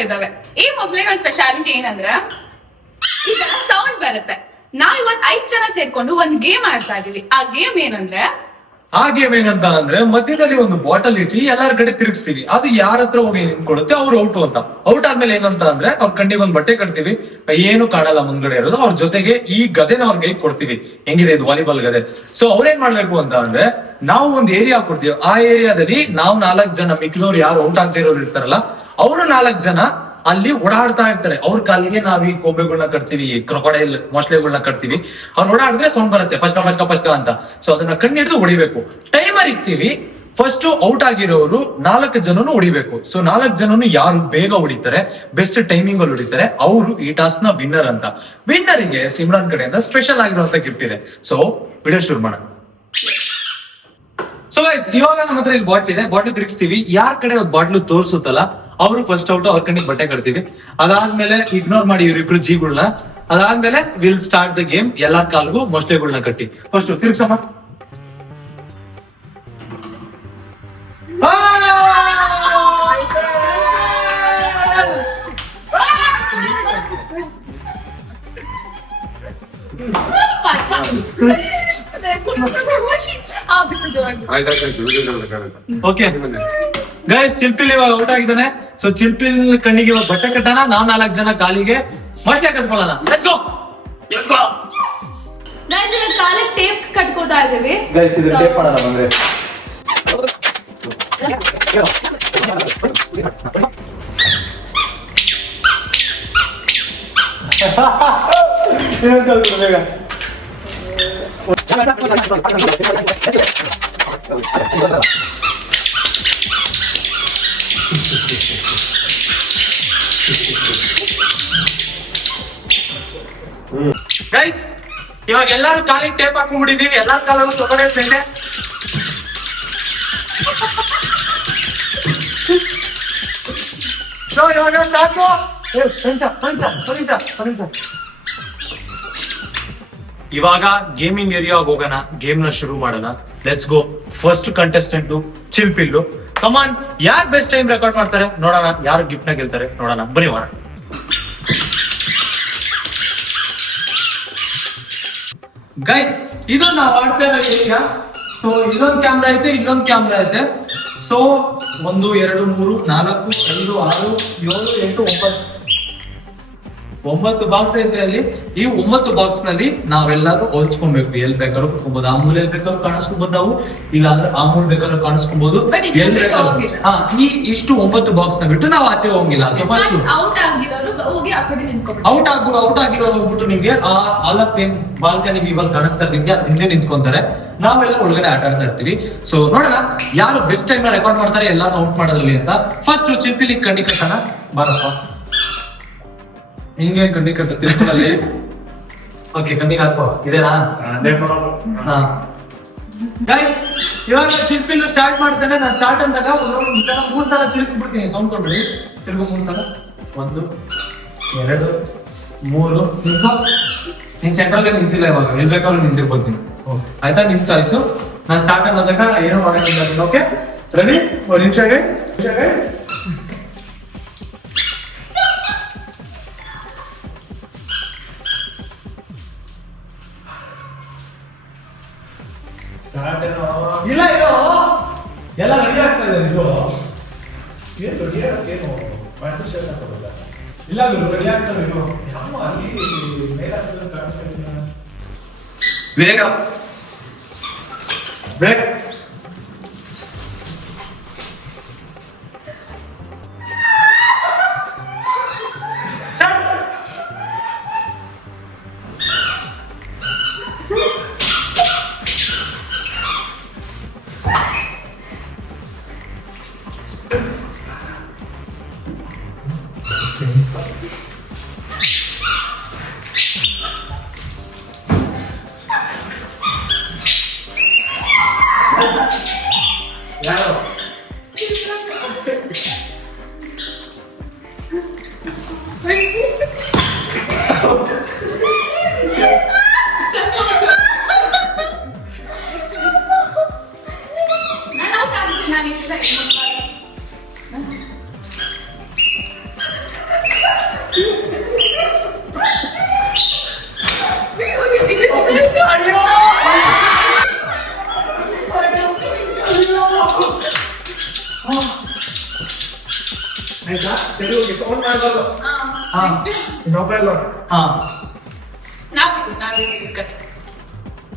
ಮೊಸಳೆಗಳಿದಾವೆ. ಈ ಮೊಸಳೆಗಳ ಸ್ಪೆಷಾಲಿಟಿ ಏನಂದ್ರೆ ಈ ತರ ಸೌಂಡ್ ಬರುತ್ತೆ. ನಾವ್ ಇವತ್ 5 ಜನ ಸೇರ್ಕೊಂಡು ಒಂದ್ ಗೇಮ್ ಆಡ್ತಾ ಇದೀವಿ. ಆ ಗೇಮ್ ಏನಂದ್ರೆ ಏನಂತ ಅಂದ್ರೆ ಮಧ್ಯದಲ್ಲಿ ಒಂದು ಬಾಟಲ್ ಇಟ್ಟು ಎಲ್ಲಾರ ಕಡೆ ತಿರುಗಿಸ್ತೀವಿ. ಅದು ಯಾರ ಹತ್ರ ಹೋಗಿ ನಿಂತ್ಕೊಳ್ಳುತ್ತೆ ಅವ್ರು ಔಟ್ ಅಂತ. ಔಟ್ ಆದ್ಮೇಲೆ ಏನಂತ ಅಂದ್ರೆ ಅವ್ರ ಕಣ್ಣಿಗೆ ಒಂದ್ ಬಟ್ಟೆ ಕಟ್ತೀವಿ, ಏನು ಕಾಣಲ್ಲ ಮುಂದ್ಗಡೆ ಇರೋದು. ಅವ್ರ ಜೊತೆಗೆ ಈ ಗದೆನ ಅವ್ರ ಕೈ ಕೊಡ್ತೀವಿ. ಹೆಂಗಿದೆ ಇದು ವಾಲಿಬಾಲ್ ಗದೆ. ಸೊ ಅವ್ರೇನ್ ಮಾಡ್ಬೇಕು ಅಂತ ಅಂದ್ರೆ ನಾವು ಒಂದ್ ಏರಿಯಾ ಕೊಡ್ತೀವಿ. ಆ ಏರಿಯಾದಲ್ಲಿ ನಾವು 4 ಜನ, ಮಿಕ್ಕಿದವ್ರು ಯಾರು ಔಟ್ ಆಗದೆ ಇರೋರು ಇರ್ತಾರಲ್ಲ ಅವರು 4 ಜನ ಅಲ್ಲಿ ಓಡಾಡ್ತಾ ಇರ್ತಾರೆ. ಅವ್ರ ಕಾಲಿಗೆ ನಾವ್ ಈ ಗೊಂಬೆಗಳನ್ನ ಕಟ್ತೀವಿ, ಕ್ರೊಕೊಡೈಲ್ ಮೊಸಳೆಗಳನ್ನ ಕಟ್ತೀವಿ. ಅವ್ರು ಓಡಾಡಿದ್ರೆ ಸೌಂಡ್ ಬರುತ್ತೆ ಪಚ್ಕ ಅಂತ. ಸೊ ಅದನ್ನ ಕಣ್ಣಿಡಿದು ಹೊಡಿಬೇಕು. ಟೈಮರ್ ಇಕ್ತೀವಿ. ಫಸ್ಟ್ ಔಟ್ ಆಗಿರೋರು 4 ಜನನು ಹೊಡಿಬೇಕು. ಸೊ 4 ಜನನು ಯಾರು ಬೇಗ ಹೊಡಿತಾರೆ, ಬೆಸ್ಟ್ ಟೈಮಿಂಗ್ ಅಲ್ಲಿ ಹೊಡಿತಾರೆ, ಅವರು ಈ ಟಾಸ್ಕ್ ನ ವಿನ್ನರ್ ಅಂತ. ವಿನ್ನರಿಗೆ ಸಿಮ್ರಾನ್ ಕಡೆಯಿಂದ ಸ್ಪೆಷಲ್ ಆಗಿರುವಂತ ಗಿಫ್ಟ್ ಇದೆ. ಸೊ ವಿಡಿಯೋ ಶುರು ಮಾಡೋಣ. ಸೊ ಗೈಸ್, ಇವಾಗ ನಮ್ಮ ಹತ್ರ ಇಲ್ಲಿ ಬಾಟ್ಲ್ ಇದೆ. ಬಾಟ್ಲ್ ತಿರುಗಿಸ್ತೀವಿ. ಯಾರ ಕಡೆ ಬಾಟ್ಲು ತೋರಿಸುತ್ತಲ್ಲ ಅವರು ಫಸ್ಟ್ ಔಟ್. ಅವ್ರ ಕಣ್ಣಿಗೆ ಬಟ್ಟೆ ಕಟ್ತೀವಿ. ಅದಾದ್ಮೇಲೆ ಇಗ್ನೋರ್ ಮಾಡಿ ಇವ್ರಿಬ್ರು ಜೀಗಳನ್ನ. ಅದಾದ್ಮೇಲೆ ವಿಲ್ ಸ್ಟಾರ್ಟ್ ದ ಗೇಮ್. ಎಲ್ಲಾರ ಕಾಲ್ಗೂ ಮೊಸಳೆಗಳನ್ನ ಕಟ್ಟಿ ಫಸ್ಟ್ ತಿರುಗ್ಸಮ್ಮ. ಓಕೆ ಗೈಸ್, ಚಿಲ್ಪಿಲ್ ಇವಾಗ ಔಟ್ ಆಗಿದ್ದಾನೆ. ಸೊ ಚಿಲ್ಪಿಲ್ ಕಣ್ಣಿಗೆ ಇವಾಗ ಬಟ್ಟೆ ಕಟ್ಟೋಣ. ನಾವ್ 4 ಜನ ಕಾಲಿಗೆ ಮೊಸಳೆ ಕಟ್ಕೊಳ್ಳೋಣ. Let's go. ಕಾಲಿಗೆ ಟೇಪ್ ಕಟ್ಕೋತಾ ಇದೀವಿ ಗೈಸ್. ಇದು ಟೇಪ್ ಮಾಡೋಣ ಬಂದ್ರೆ. ಗೈಸ್, ಇವಾಗ ಎಲ್ಲಾರು ಕಾಲಿಗೆ ಟೇಪ್ ಹಾಕೊಂಡ್ಬಿಟ್ಟಿದೀವಿ. ಎಲ್ಲಾರ ಕಾಲಲ್ಲೂ ತೊಗಡೆ ಇದೆ. ಸೊ ಇವಾಗ ಸಾಕು. ಇವಾಗ ಗೇಮಿಂಗ್ ಏರಿಯಾಗ ಹೋಗೋಣ. ಗೇಮ್ ನ ಶುರು ಮಾಡೋಣ. Let's go. First contestant Chilpillu. Come on, ಯಾರು ಬೆಸ್ಟ್ ಟೈಮ್ ರೆಕಾರ್ಡ್ ಮಾಡ್ತಾರೆ ನೋಡೋಣ. ಯಾರು ಗಿಫ್ಟ್ ನ ಗೆಲ್ತಾರೆ ನೋಡೋಣ. ಬನ್ನಿ ಮಾಡೋಣ. ಗೈಸ್, ಇದು ನಾವು ಆಡ್ತಾ ಇರೋ ಏರಿಯಾ. ಸೊ ಇಲ್ಲೊಂದು ಕ್ಯಾಮ್ರಾ ಐತೆ, ಇಲ್ಲೊಂದು ಕ್ಯಾಮ್ರಾ ಐತೆ. ಸೊ 1 2 3 4 5 6 7 8 9 ಬಾಕ್ಸ್ ಐತೆ ಅಲ್ಲಿ. ಈ 9 ಬಾಕ್ಸ್ ನಲ್ಲಿ ನಾವೆಲ್ಲರೂ ಹೊಲ್ಚ್ಕೊಬೇಕು. ಎಲ್ ಬೇಕಾದ್ರೂ ಕುತ್ಕೊಬಹುದು. ಆ ಮೂಲೆ ಬೇಕಾದ್ರೂ ಕಾಣಿಸ್ಕೊಬಹುದು ನಾವು, ಇಲ್ಲ ಅಂದ್ರೆ ಆ ಮೂಲೆ ಬೇಕಾದ್ರೂ ಕಾಣಿಸ್ಕೊಬಹುದು. ಈ ಇಷ್ಟು 9 ಬಾಕ್ಸ್ ನ ಬಿಟ್ಟು ನಾವು ಆಚೆ ಹೋಗಿಲ್ಲ. ಸೊ ಫಸ್ಟ್ ಔಟ್ ಆಗಿರೋರು ಹೋಗ್ಬಿಟ್ಟು ನಿಮ್ಗೆ ಆ ಆಲ್ ಆಫ್ ಫೇಮ್ ಬಾಲ್ಕನಿ ಇವಾಗ ಕಾಣಿಸ್ತಾ ನಿಮ್ಗೆ ಹಿಂದೆ ನಿಂತ್ಕೊಂತಾರೆ. ನಾವೆಲ್ಲ ಒಳಗಡೆ ಆಟ ಆಡ್ತಾ ಇರ್ತೀವಿ. ಸೊ ನೋಡೋಣ ಯಾರು ಬೆಸ್ಟ್ ಟೈಮ್ ನ ರೆಕಾರ್ಡ್ ಮಾಡ್ತಾರೆ ಎಲ್ಲಾರು ಔಟ್ ಮಾಡೋದ್ರಲ್ಲಿ ಅಂತ. ಫಸ್ಟ್ ಚಿಲ್ಪಿಲಿ ಕಣ್ಣಿ ಕಟ್ಟೋಣ. ಬಾರಪ್ಪ, ಹಿಂಗೆ ಕಣ್ಣಿ ಕಟ್ಟುತ್ತೀರಲ್ಲಿ. ಓಕೆ, ಕಣ್ಣಿಗೆ ಹಾಕೋ. ಇದೇನಾ? ಗೈಸ್, ಇವಾಗ ಚಿಲ್ಪಿಲ್ ಸ್ಟಾರ್ಟ್ ಮಾಡ್ತಾನೆ. ನಾನು ಸ್ಟಾರ್ಟ್ ಅಂದಾಗ 3 ಸಲ ತಿರುಗಿಸ್ಬಿಡ್ತೀನಿ. ಸೌಂಡ್ ಕೊಡ್ರಿ. ತಿರುಗು 3 ಸಲ. 1 2 3. ನೀನ್ ಸೆಂಟ್ರಲ್ ನಿಂತಿಲ್ಲ ಇವಾಗ. ಎಲ್ ಬೇಕಾದ್ರೂ ನಿಂತಿರ್ಬೋದು. ಆಯ್ತಾ? ನಿಮ್ ಚಾಯ್ಸು. ನಾನು ಸ್ಟಾರ್ಟ್ ಅಂದಾಗ ಏನೋ ಮಾಡೋದಿಲ್ಲ. Okay, ready? 1 ನಿಮಿಷ ಗೈಸ್. ಇಲ್ಲ, ಇರೋ ಎಲ್ಲ ರೆಡಿ ಆಗ್ತಾ ಇದೆ. ಇದು ಏನು ರೆಡಿ ಆಗೇನು ಇಲ್ಲ, ರೆಡಿ ಆಗ್ತದೆ. ಇದು ಬೇಗ ಬೇಗ.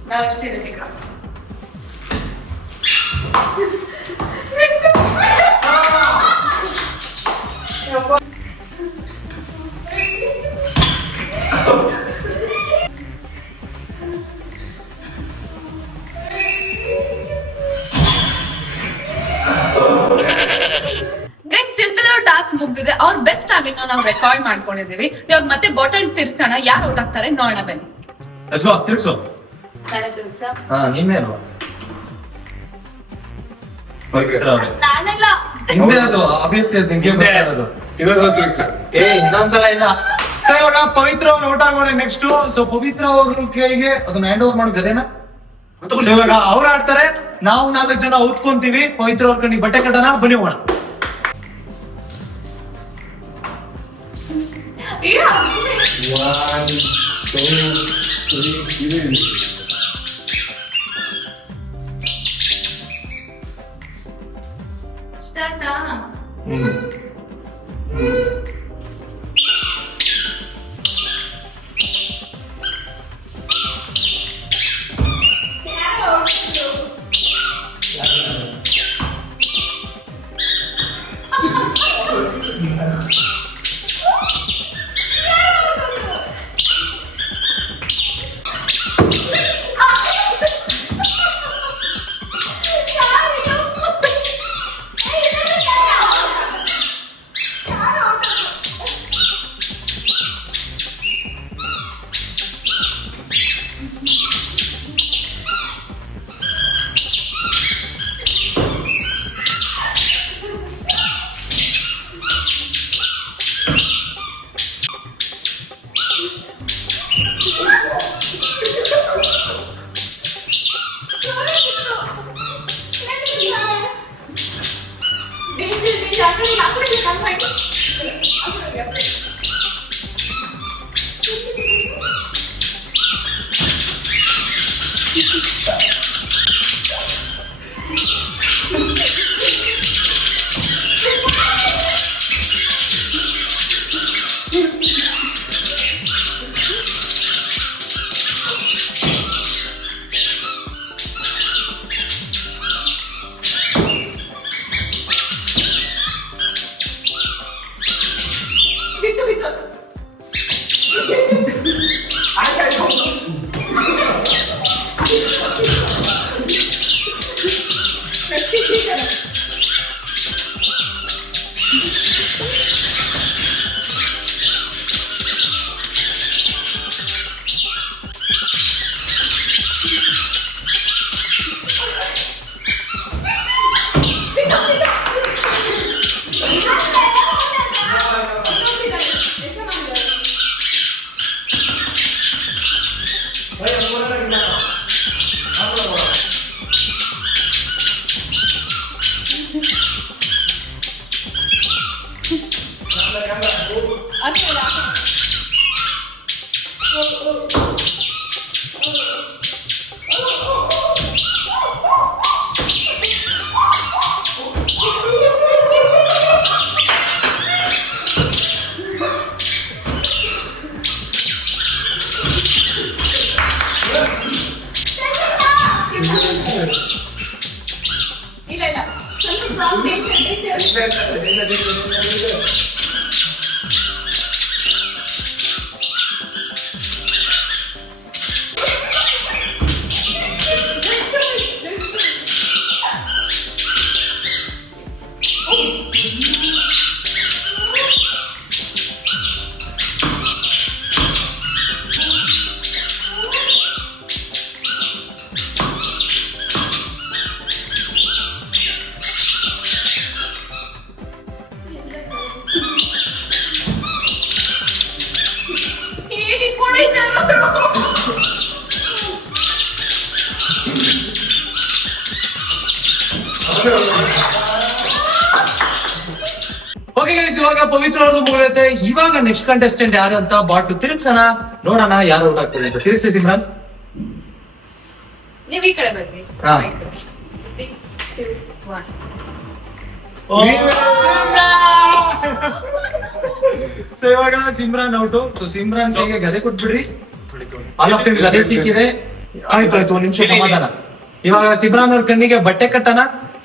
ನಾವೆಷ್ಟೇ ಇಡಬೇಕು. ಟಾಸ್ಕ್ ಮುಗ್ದಿದೆ. ಅವ್ರ ಬೆಸ್ಟ್ ಟೈಮಿಂಗ್ ನಾವು ರೆಕಾರ್ಡ್ ಮಾಡ್ಕೊಂಡಿದೀವಿ. ಇವಾಗ ಮತ್ತೆ ಬಾಟಲ್ ತಿರ್ಸೋಣ, ಯಾರು ಔಟ್ ಆಗ್ತಾರೆ ನೋಡೋಣ ಬನ್ನಿ. ತಿರ್ಸು. ನೀನೇನು ನಾನೆಲ್ಲ ಹಿಂದೆ ಅದು ಆಬ್ವಿಯಸ್ಲಿ ಇನ್ನೊಂದ್ಸಲ ಇಲ್ಲ. ಸರ್ ಇವಾಗ ಪವಿತ್ರ ಅವ್ರು ಔಟ್ ಆಗೋರೆ ನೆಕ್ಸ್ಟ್. ಸೊ ಪವಿತ್ರ ಅವ್ರ ಕೈಗೆ ಅದನ್ನ ಹ್ಯಾಂಡ್ ಓವರ್ ಮಾಡೋದು ಅದೇನಾ? ಇವಾಗ ಅವ್ರು ಆಡ್ತಾರೆ, ನಾವು 4 ಜನ ಔತ್ಕೊಂತೀವಿ. ಪವಿತ್ರ ಅವ್ರ ಕಣ್ಣಿಗೆ ಬಟ್ಟೆ ಕಟ್ಟೋಣ, ಬನ್ನಿ ಹೋಗೋಣ. ಇಲ್ಲ ಇಲ್ಲ ಓಕೆ ಗೈಸ್, ಇವಾಗ ಪವಿತ್ರ ಅವ್ರದ್ದು ಮುಗಿದೈತೆ. ಇವಾಗ ನೆಕ್ಸ್ಟ್ ಕಂಟೆಸ್ಟೆಂಟ್ ಯಾರು ಅಂತ ಬಾಟ್ಲು ತಿರುಗ್ಸೋಣ, ನೋಡೋಣ ಯಾರು ಔಟ್ ಆಗ್ತದೆ ಅಂತ. ತಿರುಗಿಸಿ ಸಿಮ್ರಾನ್. ನೀವ್ ಈ ಕಡೆ ಬರ್ರಿ. ಹಾ. 3, 2, 1. ಸೊ ಇವಾಗ ಸಿಮ್ರಾನ್ ಔಟು. ಸೊ ಸಿಮ್ರಾನ್ ಕೈಗೆ ಗದೆ ಕೊಟ್ಬಿಡ್ರಿ. ಆಲ್ ಆಫ್ ಗದೆ ಸಿಕ್ಕಿದೆ. ಆಯ್ತು ಒಂದ್ ನಿಮಿಷ ಸಮಾಧಾನ. ಇವಾಗ ಸಿಮ್ರಾನ್ ಅವ್ರ ಕಣ್ಣಿಗೆ ಬಟ್ಟೆ ಕಟ್ಟಣ.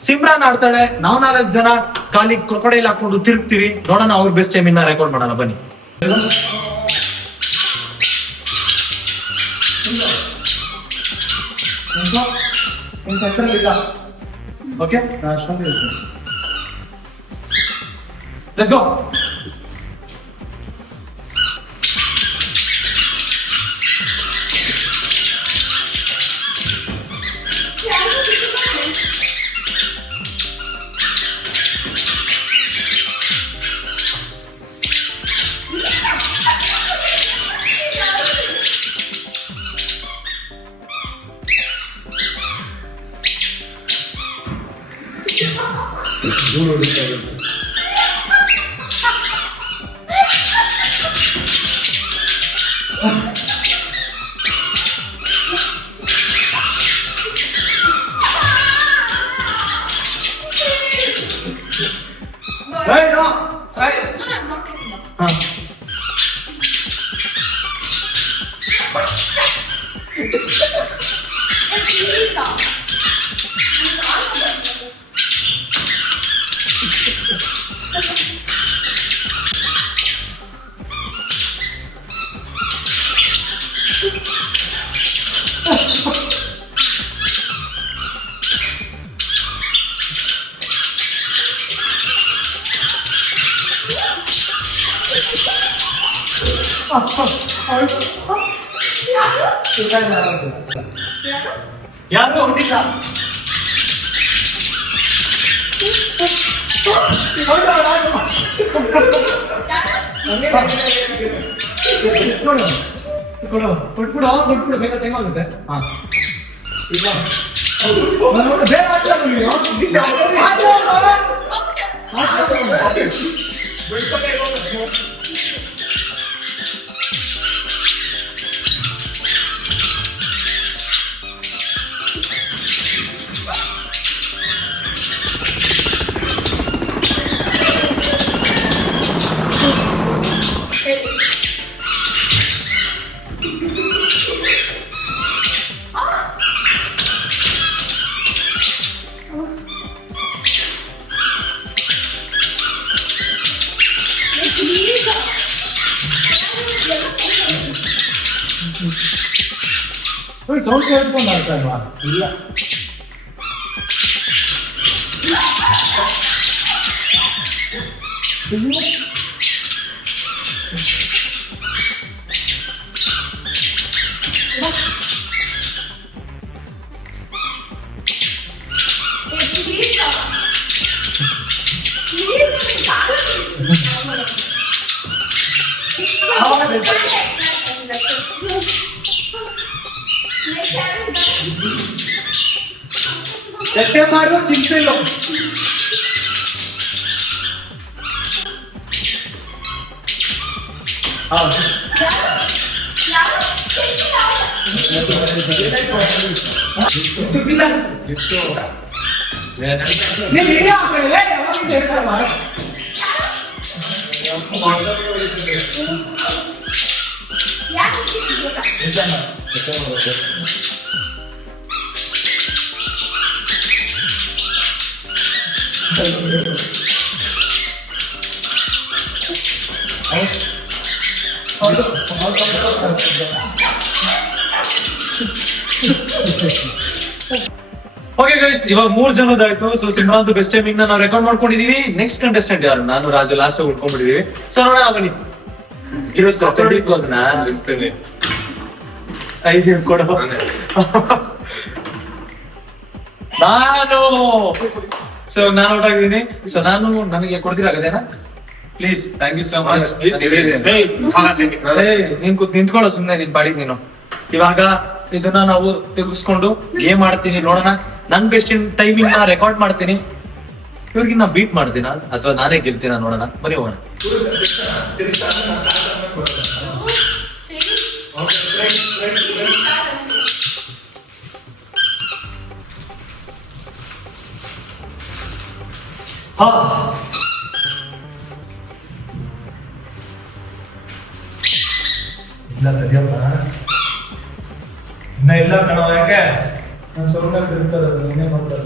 ಸಿಮ್ರಾನ್ ಆಡ್ತಾಳೆ, ನಾವ್ 4 ಜನ ಕಾಲಿಗೆ ಕ್ರೊಕೊಡೈಲ್ ಹಾಕೊಂಡು ತಿರುಗ್ತೀವಿ. ನೋಡೋಣ ಅವ್ರ ಬೆಸ್ಟ್ ಟೈಮ್ ಇನ್ನ ರೆಕಾರ್ಡ್ ಮಾಡೋಣ ಬನ್ನಿ. Okay let's go. ಯಾರು ಹೊಡಿಲ್ಲ. ಕೊಟ್ಬಿಡು ಬೇಗ ಟೈಮ್ ಆಗುತ್ತೆ. ಸೌಂಡ್ ಕೇಳ್ಕೊಂಡು ಆಗ್ತಾ ಇಲ್ವಾ? ಇಲ್ಲ ಎಷ್ಟೇ ಮಾಡು ಚಿಂತೆ ಇಲ್ಲ. ಓಕೆ ಗೈಸ್, ಇವಾಗ 3 ಜನದಾಯ್ತು. ಸೊ ಸಿಮ್ರಾನ್ ಬೆಸ್ಟ್ ಟೈಮಿಂಗ್ ನಾವು ರೆಕಾರ್ಡ್ ಮಾಡ್ಕೊಂಡಿದೀವಿ. ನೆಕ್ಸ್ಟ್ ಕಂಟೆಸ್ಟೆಂಟ್ ಯಾರು? ನಾನು ರಾಜು ಲಾಸ್ಟ್ ಉಳ್ಕೊಂಡ್ಬಿಟ್ಟಿದೀವಿ. ಸೊ ನೋಡೋಣ ಬನ್ನಿ. ನಾನು ಔಟ್ ಆಗಿದ್ದೀನಿ. ಸೊ ನನಗೆ ಕೊಡ್ತೀರಾಗದೇನಾ please? Thank you so much. ನೀನ್ ನಿಂತ್ಕೊಳ್ಳೋ ಸುಮ್ನೆ ನಿನ್ ಪಾಡಿಗೆ ನೀನು. ಇವಾಗ ಇದನ್ನ ನಾವು ತಿರುಗಿಸ್ಕೊಂಡು ಗೇಮ್ ಆಡ್ತೀನಿ. ನೋಡೋಣ ನನ್ ಬೆಸ್ಟ್ ಟೈಮಿಂಗ್ ನ ರೆಕಾರ್ಡ್ ಮಾಡ್ತೀನಿ. ಇವ್ರಿಗೆ ನಾ ಬೀಟ್ ಮಾಡ್ತೀನ ಅಥವಾ ನಾನೇ ಗೆಲ್ತೀನ? ನೋಡೋಣ ಬನ್ನಿ ಹೋಗೋಣ. ಇಲ್ಲ ತಡಿಯಪ್ಪ, ಇನ್ನ ಇಲ್ಲ ಕಣೋ. ಯಾಕೆ ನಾನು ಸ್ವಲ್ಪ ತಿರುಗ್ತದ, ನೀನೇ ಮಾಡ್ತದ.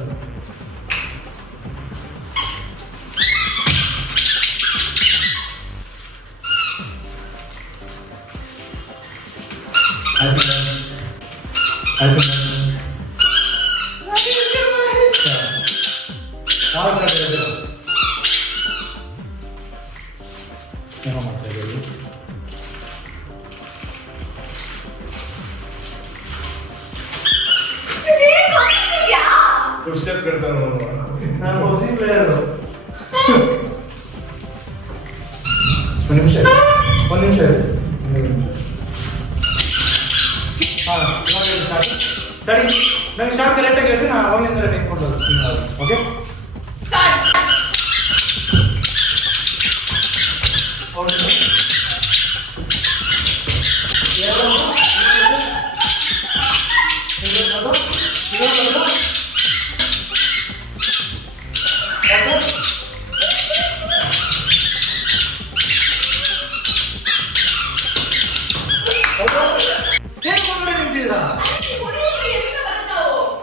ಏನೋ ಮಾಡ್ತಾ ಇದ್ದೀವಿ. ಸ್ಟೆಪ್ ಕಟ್ತಾನೆ ನಾನು ಬೌಲಿಂಗ್ ಪ್ಲೇಯರ್. ಒಂದು ನಿಮಿಷ ತಡಿ, ನಂಗೆ ಶಾರ್ಟ್ ಕರೆಕ್ಟಾಗಿ ಹೇಳಿ, ನಾನು ಅವಾಗಿಂದ ರೆಡಿ ಕೊಡೋದು. ಓಕೆ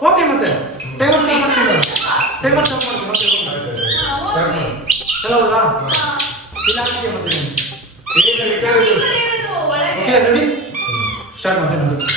ಓಕೆ ಮತ್ತೆ ಟೇಬಲ್ ಸ್ಟಾಪ್ ಮಾಡ್ತೀನಿ ಚಲೋ ಇಲ್ಲ ಮತ್ತೆ ಓಕೆ ರೆಡಿ ಸ್ಟಾರ್ಟ್ ಮಾಡ್ತೀನಿ.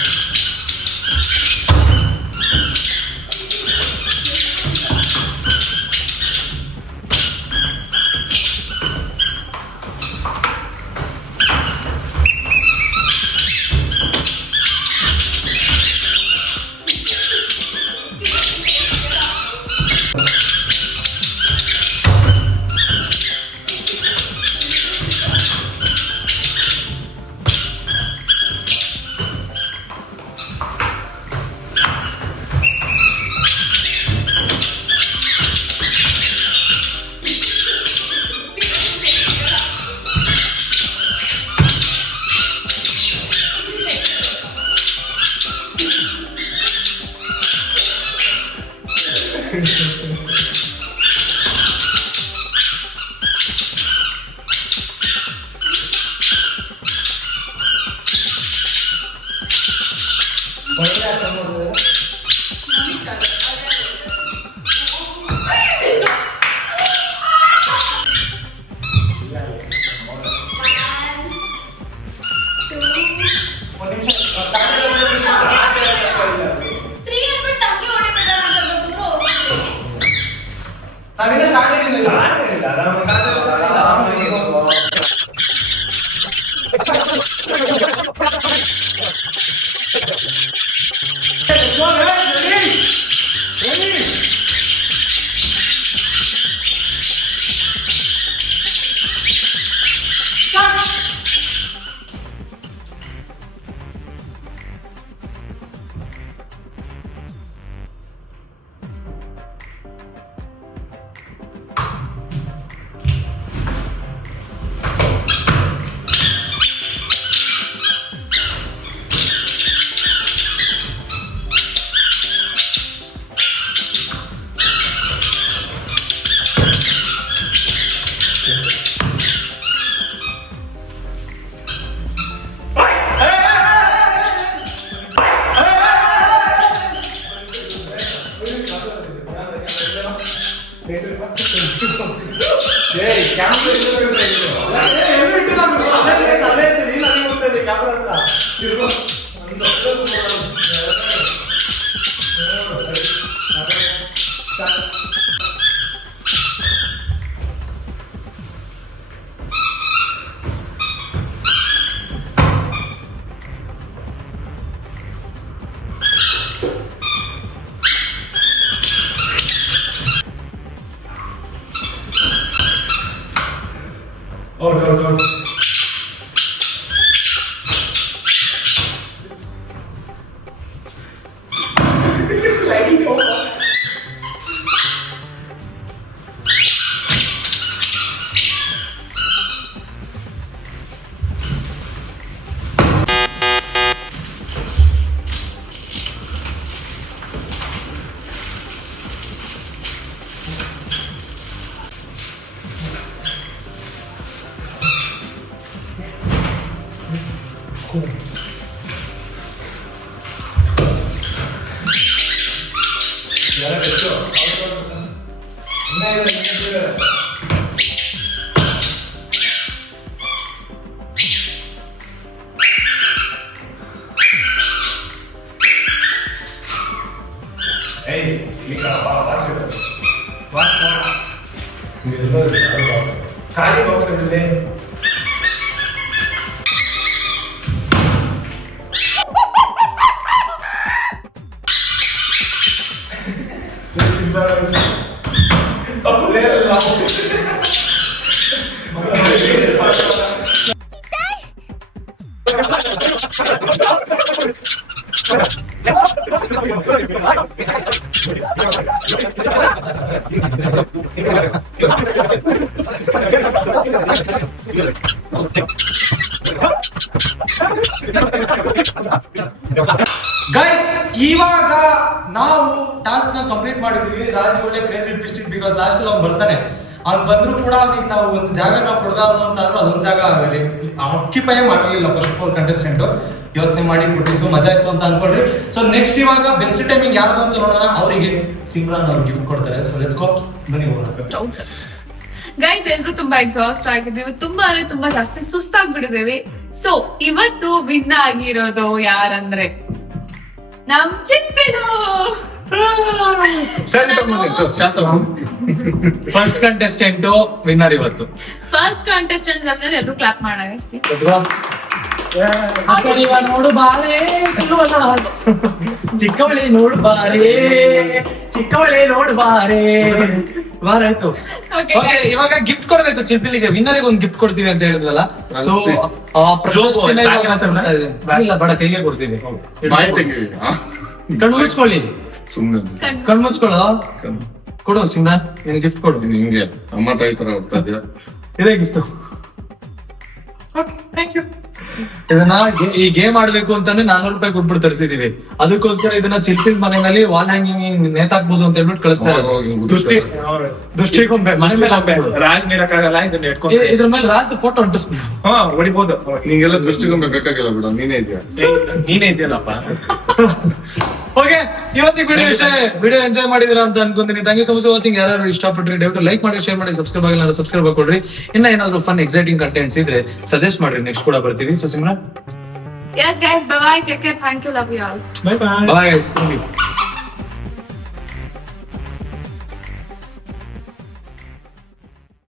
Out. Like ಖಾಲಿ ಬಾಕ್ಸ್ ಇದೆ. ಗೈಸ್, ಇವಾಗ ನಾವು ಟಾಸ್ಕ್ ನ ಕಂಪ್ಲೀಟ್ ಮಾಡಿದ್ವಿ. ರಾಜ್ ಒಳ್ಳೆ ಕ್ರೇಜಿ ಡಿಸ್ಟ್ರಿಕ್ಟ್ ಬಿಕಾಸ್ ಲಾಸ್ಟ್ ಅಲ್ಲಿ ಅವ್ನು ಬರ್ತಾನೆ. ಅವ್ನು ಬಂದ್ರು ಕೂಡ ಅವ್ನಿಗೆ ನಾವು ಒಂದು ಜಾಗ ನಾವು ಕೊಡಬಾರ್ದು ಅಂತ ಆದ್ರೂ ಅದೊಂದು ಜಾಗ ಆಕ್ಯುಪೈ ಮಾಡಿರ್ಲಿಲ್ಲ ಫಸ್ಟ್ 4 ಕಂಟೆಸ್ಟೆಂಟ್. ಯೋಚನೆ ಮಾಡಿ ಕೊಟ್ಟಿದ್ದು ಮಜಾ ಇತ್ತು ಅಂತ ಅನ್ಕೊಂಡ್ರಿ. ಸೊ ನೆಕ್ಸ್ಟ್ ಇವಾಗ ಬೆಸ್ಟ್ ಟೈಮಿಂಗ್ ಯಾರ್ದು ಅಂತ ನೋಡೋಣ. ಅವರಿಗೆ ಸಿಮ್ರಾನ್ ಅವ್ರು ಗಿಫ್ಟ್ ಕೊಡ್ತಾರೆ. ಸೊ ಲೆಟ್ಸ್ ಗೋ, ಬನ್ನಿ ಹೋಗೋಣ. ಗೈಸ್, ಎಲ್ರು ತುಂಬಾ ಎಕ್ಸಾಸ್ಟ್ ಆಗಿದ್ದೀವಿ, ತುಂಬಾ ಅಂದ್ರೆ ತುಂಬಾ ಜಾಸ್ತಿ ಸುಸ್ತಾಗ್ಬಿಟ್ಟಿದ್ದೀವಿ. ಸೊ ಇವತ್ತು ವಿನ್ ಆಗಿರೋದು ಯಾರಂದ್ರೆ ನಮ್ ಚಿಪ್ಪಿದು. ಫಸ್ಟ್ ಕಂಟೆಸ್ಟೆಂಟ್ ವಿನ್ನರ್ ಇವತ್ತು. ಫಸ್ಟ್ ಕಂಟೆಸ್ಟೆಂಟ್ ಅಂದ್ರೆ ಎಲ್ರು ಕ್ಲಾಪ್ ಮಾಡೋಣ. ನೋಡು ಬಾರೇ ಚಿಕ್ಕವಳೆ ನೋಡು ಬಾರೇ, ಚಿಕ್ಕವಳೆ ನೋಡು ಬಾರೇ. ಬಾರಾಯ್ತು. ಇವಾಗ ಗಿಫ್ಟ್ ಕೊಡ್ಬೇಕು ಚಿಪ್ಪಿಲಿಗೆ. ವಿನ್ನರಿಗೆ ಒಂದು ಗಿಫ್ಟ್ ಕೊಡ್ತೀವಿ ಅಂತ ಹೇಳಿದ್ವಲ್ಲ. ಸೊ ಇಲ್ಲ ಬಡ ಕೈಗೆ ಕೊಡ್ತೀವಿ. ಕಣ್ಣು ಮುಚ್ಕೊಳ್ಳಿ, ಕಣ್ಣು ಮುಚ್ಕೊಳ್ಳೋ. ಕೊಡು ಸಿಂಹ, ನಿನ್ ಗಿಫ್ಟ್ ಕೊಡು. ನಿಂಗೆ ಅಮ್ಮ ತಾಯಿ ತರ ಹೋಗ್ತಾ ಇದೆಯಾ? ಇದೇ ಗಿಫ್ಟ್. Thank you. ಇದನ್ನ ಈ ಗೇಮ್ ಆಡ್ಬೇಕು ಅಂತಾನೆ 400 ರೂಪಾಯಿ ಕೊಟ್ಬಿಟ್ಟು ತರಿಸಿದೀವಿ. ಅದಕ್ಕೋಸ್ಕರ ಇದನ್ನ ಚಿಲ್ಪಿಲ್ ಮನೆಯಲ್ಲಿ ವಾಲ್ ಹ್ಯಾಂಗಿಂಗ್ ನೇತಾಕ್ಬೋದು ಅಂತ ಹೇಳ್ಬಿಟ್ಟು ಕಳಿಸ್ತಾರೆ. ದೃಷ್ಟಿಗೊಂಬೆ ಮನೆ ಮೇಲೆ ಹಾಕ್ಬೇಕು. ರಾಜ್ ನೀಡಕ್ಕಾಗಲ್ಲ, ಇದನ್ನ ಇಟ್ಕೊಂಡು ಇದ್ರ ಮೇಲೆ ರಾತ್ ಫೋಟೋ ಅಂಟಿಸ್ಬಿಡು. ಹೊಡಿಬಹುದು. ನಿಂಗೆಲ್ಲ ದೃಷ್ಟಿಗೊಂಬೆ ಬೇಕಾಗಿಲ್ಲ ಬಿಡ, ನೀನೇ ಇದೆಯಾ? ನೀನೇ ಇದೆಯಲ್ಲಪ್ಪ. ಓಕೆ, ಇವತ್ತಿಗೆ ವಿಡಿಯೋ ಎಂಜಾಯ್ ಮಾಡಿದಿರಾ ಅಂತ ಅನ್ಕೊಂತೀನಿ. Thank you so much watching. ಯಾರು ಇಷ್ಟಪಟ್ರಿ ದಯವಿಟ್ಟು ಲೈಕ್ ಮಾಡಿ, ಶೇರ್ ಮಾಡಿ, ಸಬ್ಸ್ಕ್ರೈಬ್ ಆಗಿಲ್ಲ ಸಬ್ಸ್ಕ್ರೈಬ್ ಕೊಡ್ರಿ. ಇನ್ನ ಏನಾದ್ರು ಫನ್ ಎಕ್ಸೈಟಿಂಗ್ ಕಂಟೆಂಟ್ಸ್ ಇದ್ರೆ ಸಜೆಸ್ಟ್ ಮಾಡ್ರಿ, ನೆಕ್ಸ್ಟ್ ಕೂಡ ಬರ್ತೀವಿ. So Simra, Yes guys, bye bye, take care, thank you, love you all. Bye bye. Bye.